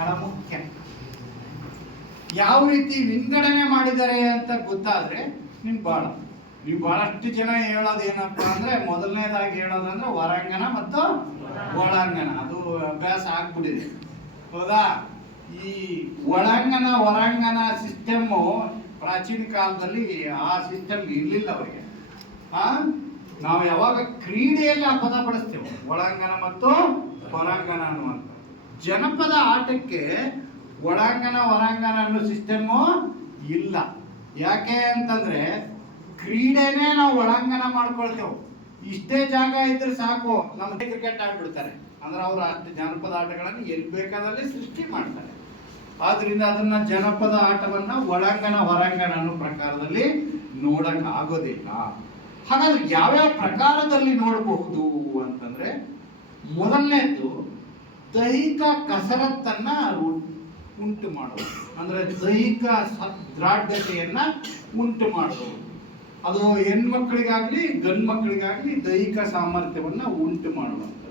ಬಹಳ ಮುಖ್ಯ. ಯಾವ ರೀತಿ ವಿಂಗಡಣೆ ಮಾಡಿದ್ದಾರೆ ಅಂತ ಗೊತ್ತಾದ್ರೆ ನೀವು ಬಹಳಷ್ಟು ಜನ ಹೇಳೋದು ಏನಪ್ಪಾ ಅಂದ್ರೆ, ಮೊದಲನೇದಾಗಿ ಹೇಳೋದಂದ್ರೆ ಹೊರಾಂಗಣ ಮತ್ತು ಒಳಾಂಗಣ. ಅದು ಅಭ್ಯಾಸ ಆಗ್ಬಿಟ್ಟಿದೆ, ಹೌದಾ? ಈ ಒಳಾಂಗಣ ಹೊರಾಂಗಣ ಸಿಸ್ಟಮ್ಮು ಪ್ರಾಚೀನ ಕಾಲದಲ್ಲಿ ಆ ಸಿಸ್ಟಮ್ ಇರ್ಲಿಲ್ಲ ಅವರಿಗೆ. ನಾವು ಯಾವಾಗ ಕ್ರೀಡೆಯಲ್ಲಿ ಆ ಪದ ಬಳಸ್ತೇವೆ, ಒಳಾಂಗಣ ಮತ್ತು ಹೊರಾಂಗಣ ಅನ್ನುವಂಥ. ಜನಪದ ಆಟಕ್ಕೆ ಒಳಾಂಗಣ ಹೊರಾಂಗಣ ಅನ್ನೋ ಸಿಸ್ಟಮ್ಮು ಇಲ್ಲ. ಯಾಕೆ ಅಂತಂದ್ರೆ ಕ್ರೀಡೆನೇ ನಾವು ಒಳಾಂಗಣ ಮಾಡ್ಕೊಳ್ತೇವೆ. ಇಷ್ಟೇ ಜಾಗ ಇದ್ರೆ ಸಾಕು, ನಮ್ಮ ಕ್ರಿಕೆಟ್ ಆಡ್ಬಿಡ್ತಾರೆ. ಅಂದ್ರೆ ಅವರು ಅಷ್ಟು ಜನಪದ ಆಟಗಳನ್ನು ಎಲ್ಲಿ ಬೇಕಾದಲ್ಲಿ ಸೃಷ್ಟಿ ಮಾಡ್ತಾರೆ. ಆದ್ರಿಂದ ಅದನ್ನ ಜನಪದ ಆಟವನ್ನ ಒಳಾಂಗಣ ಹೊರಾಂಗಣ ಅನ್ನೋ ಪ್ರಕಾರದಲ್ಲಿ ನೋಡಕ್ ಆಗೋದಿಲ್ಲ. ಹಾಗಾದ್ರೆ ಯಾವ್ಯಾವ ಪ್ರಕಾರದಲ್ಲಿ ನೋಡಬಹುದು ಅಂತಂದ್ರೆ, ಮೊದಲನೇದು ದೈಹಿಕ ಕಸರತ್ತನ್ನ ಉಂಟು ಮಾಡೋದು, ಅಂದ್ರೆ ದೈಹಿಕ ಸದೃಢತೆಯನ್ನ ಉಂಟು ಮಾಡೋದು. ಅದು ಹೆಣ್ಮಕ್ಳಿಗಾಗ್ಲಿ ಗಂಡು ಮಕ್ಕಳಿಗಾಗ್ಲಿ ದೈಹಿಕ ಸಾಮರ್ಥ್ಯವನ್ನ ಉಂಟು ಮಾಡುವಂಥದ್ದು.